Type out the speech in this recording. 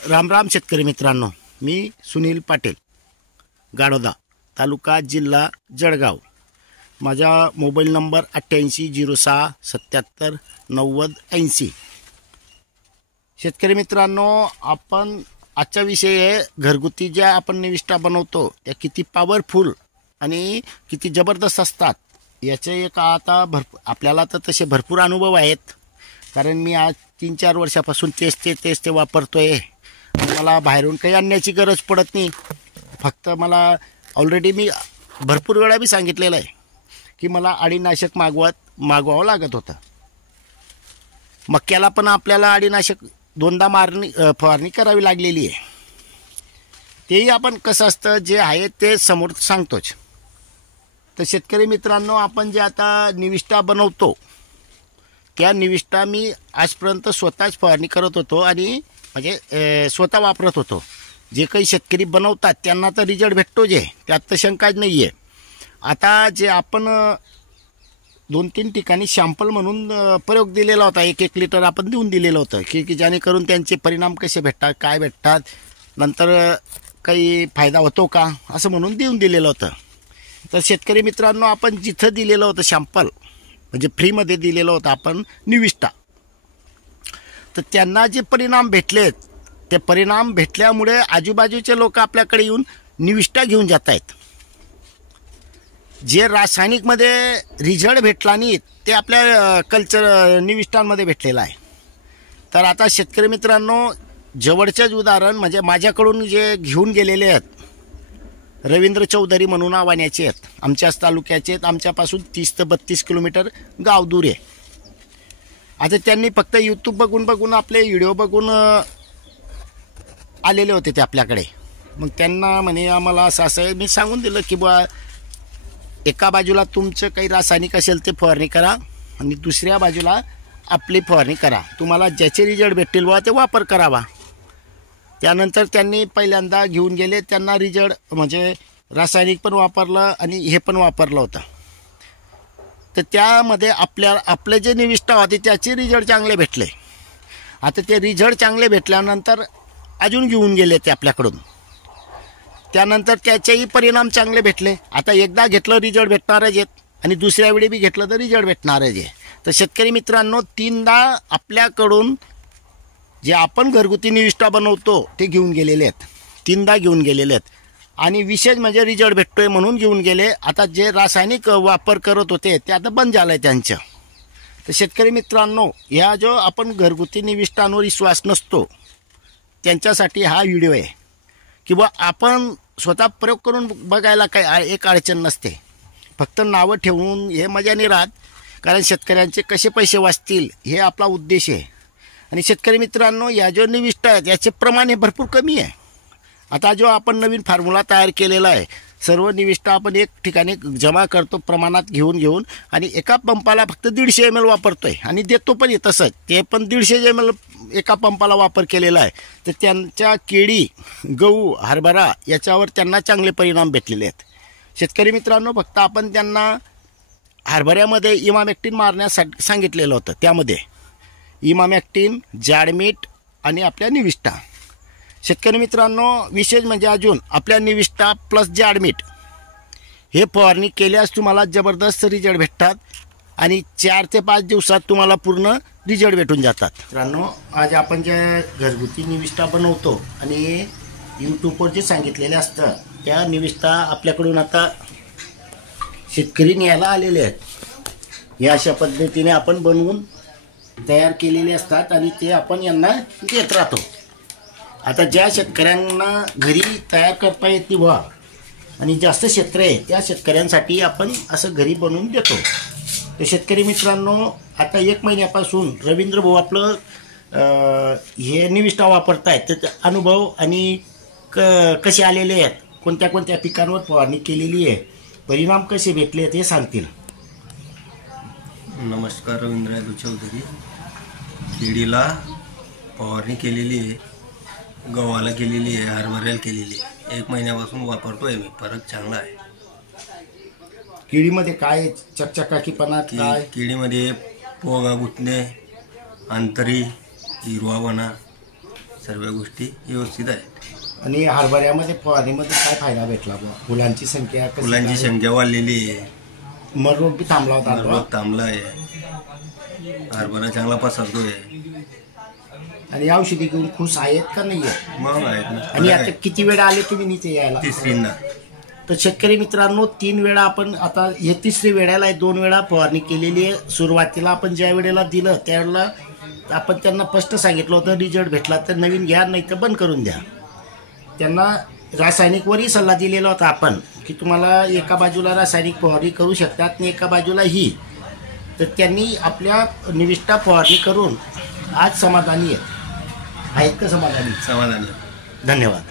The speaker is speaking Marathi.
राम राम शेतकरी मित्रांनो, मी सुनील पाटील, गाडोदा तालुका जिल्हा जळगाव। माझा मोबाईल नंबर 8806779080। शेतकरी मित्रांनो, आपण आजचा विषय आहे घरगुती ज्या आपण निविष्ठा बनवतो त्या किती पॉवरफुल आणि किती जबरदस्त असतात याचे एक आता आपल्याला तर तसे भरपूर अनुभव आहेत। कारण मी आज 3-4 वर्षापासून तेच ते वापरतोय। मला बाहेरून काही आणण्याची गरज पडत नाही। फक्त मला ऑलरेडी मी भरपूर वेळा मी सांगितलेलं आहे की मला अळीनाशक मागवावं लागत होतं। मक्याला पण आपल्याला अळीनाशक 2दा फवारणी करावी लागलेली आहे। तेही आपण कसं असतं जे आहे ते समोर सांगतोच। तर शेतकरी मित्रांनो, आपण जे आता निविष्ठा बनवतो त्या निविष्ठा मी आजपर्यंत स्वतःच फवारणी करत होतो आणि म्हणजे स्वतः वापरत होतो। जे काही शेतकरी बनवतात त्यांना तर रिझल्ट भेटतो, जे त्यात तर शंकाच नाही आहे। आता जे आपण 2-3 ठिकाणी शॅम्पल म्हणून प्रयोग दिलेला होता, 1-1 लिटर आपण देऊन दिलेलं होतं की जेणेकरून त्यांचे परिणाम कसे भेटतात, काय भेटतात, नंतर काही फायदा होतो का असं म्हणून देऊन दिलेलं होतं। तर शेतकरी मित्रांनो, आपण जिथं दिलेलं होतं शॅम्पल म्हणजे फ्रीमध्ये दिलेलं होतं आपण निविष्ठा, तर त्यांना जे परिणाम भेटलेत ते परिणाम भेटल्यामुळे आजूबाजूचे लोक आपल्याकडे येऊन निविष्ठा घेऊन जात आहेत। जे रासायनिकमध्ये रिझल्ट भेटला नाही ते आपल्या कल्चर निविष्ठांमध्ये भेटलेलं आहे। तर आता शेतकरी मित्रांनो, जवळचेच उदाहरण म्हणजे माझ्याकडून जे घेऊन गेलेले आहेत, रवींद्र चौधरी म्हणून आव्हाण्याचे आहेत, आमच्याच तालुक्याचे आहेत, आमच्यापासून 30 ते 32 किलोमीटर गाव दूर आहे। आता त्यांनी फक्त यूट्यूब बघून आपले व्हिडिओ बघून आलेले होते ते आपल्याकडे। मग त्यांना म्हणे आम्हाला असं आहे, मी सांगून दिलं की बा एका बाजूला तुमचं काही रासायनिक असेल ते फवारणी करा आणि दुसऱ्या बाजूला आपली फवारणी करा, तुम्हाला ज्याचे रिझल्ट भेटतील बा ते वापर करावा। त्यानंतर त्यांनी पहिल्यांदा घेऊन गेले, त्यांना रिझल्ट म्हणजे रासायनिक पण वापरलं आणि हे पण वापरलं होतं। तर त्यामध्ये आपले जे निविष्ठा होती त्याचे रिझल्ट चांगले भेटले। आता ते रिझल्ट चांगले भेटल्यानंतर अजून घेऊन गेले ते आपल्याकडून, त्यानंतर त्याचेही परिणाम चांगले भेटले। आता एकदा घेतलं रिझल्ट भेटणारच आहेत आणि दुसऱ्या वेळी बी घेतलं तर रिझल्ट भेटणारच आहे। तर शेतकरी मित्रांनो, 3दा आपल्याकडून जे आपण घरगुती निविष्ठा बनवतो ते घेऊन गेलेले आहेत, 3दा घेऊन गेलेले आहेत आणि विशेष म्हणजे रिझल्ट भेटतोय म्हणून घेऊन गेले। आता जे रासायनिक वापर करत होते ते आता बंद झालं आहे त्यांचं। तर शेतकरी मित्रांनो, ह्या जो आपण घरगुती निविष्ठांवर विश्वास नसतो त्यांच्यासाठी हा व्हिडिओ आहे की बा आपण स्वतः प्रयोग करून बघायला काय एक अडचण नसते। फक्त नावं ठेवून हे मजा नाही राहत, कारण शेतकऱ्यांचे कसे पैसे वाचतील हे आपला उद्देश आहे। आणि शेतकरी मित्रांनो, या जो निविष्ठा आहेत याचे प्रमाण हे भरपूर कमी आहे। आता जो आपण नवीन फॉर्म्युला तयार केलेला आहे, सर्व निविष्ठा आपण एक ठिकाणी जमा करतो प्रमाणात घेऊन आणि एका पंपाला फक्त 150 ml वापरतोय आणि देतो पण तसंच, ते पण 150 ml एका पंपाला वापर केलेला आहे। तर त्यांच्या केळी, गहू, हरभरा याच्यावर त्यांना चांगले परिणाम भेटलेले आहेत। शेतकरी मित्रांनो, फक्त आपण त्यांना हरभऱ्यामध्ये इमामॅक्टिन मारण्यासाठी सांगितलेलं होतं, त्यामध्ये इमामॅक्टिन, जाडमीठ आणि आपल्या निविष्ठा। शेतकरी मित्रांनो, विशेष म्हणजे अजून आपल्या निविष्ठा प्लस जाडमीठ हे फवारणी केल्यास तुम्हाला जबरदस्त रिझल्ट भेटतात आणि 4 ते 5 दिवसात तुम्हाला पूर्ण रिझल्ट भेटून जातात। मित्रांनो, आज आपण जे घरगुती निविष्ठा बनवतो आणि यूट्यूबवर जे सांगितलेले असतं त्या निविष्ठा आपल्याकडून आता शेतकरी न्यायला आलेले आहेत। या अशा पद्धतीने आपण बनवून तयार केलेले असतात आणि ते आपण यांना देत राहतो। आता ज्या शेतकऱ्यांना घरी तयार करता येते व्हा आणि जास्त क्षेत्र आहे त्या शेतकऱ्यांसाठी आपण असं घरी बनवून देतो। तर शेतकरी मित्रांनो, आता 1 महिन्यापासून रवींद्र भाऊ आपलं हे निविष्ठा वापरतायत, त्याचा अनुभव आणि कसे आलेले आहेत, कोणत्या पिकांवर फवारणी केलेली आहे, परिणाम कसे भेटले ते सांगतील। नमस्कार, रवींद्र चौधरी। केळीला फवारणी केलेली आहे, गव्हाला केलेली आहे, हरभऱ्याला केलेली आहे। 1 महिन्यापासून वापरतोय मी, फरक चांगला आहे। केळीमध्ये काय चकचकाकीपणा, काय केळीमध्ये पोगा गुतणे, अंतरी, हिरवापणा सर्व गोष्टी व्यवस्थित आहेत. आणि हरभऱ्यामध्ये फवारणीमध्ये काय फायदा भेटला बुवा? फुलांची संख्या कशी फुलांची काय? संख्या वाढलेली आहे, मर रोग बी थांबला होता रोग आता. थांबला आहे, हरभरा चांगला पसरतोय. आणि औषधी घेऊन खुश आहेत का नाही आहेत? मग आहेत ना. आणि आता किती वेळा आले तुम्ही नीचे यायला? तिसरींदा. तर शेतकरी मित्रांनो 3 वेळा आपण आता हे 3री वेळेला आहे. 2 वेळा फवारणी केलेली आहे. सुरुवातीला आपण ज्या वेळेला दिलं त्यावेळेला आपण त्यांना स्पष्ट सांगितलं होतं रिझल्ट भेटला तर नवीन घ्या, नाही तर बंद करून द्या. त्यांना रासायनिकवरही सल्ला दिलेला होता आपण की तुम्हाला एका बाजूला रासायनिक फवारणी करू शकतात आणि एका बाजूला ही. तर त्यांनी आपल्या निविष्ठा फवारणी करून आज समाधानी आहेत का समाधानी? समाधानी. धन्यवाद.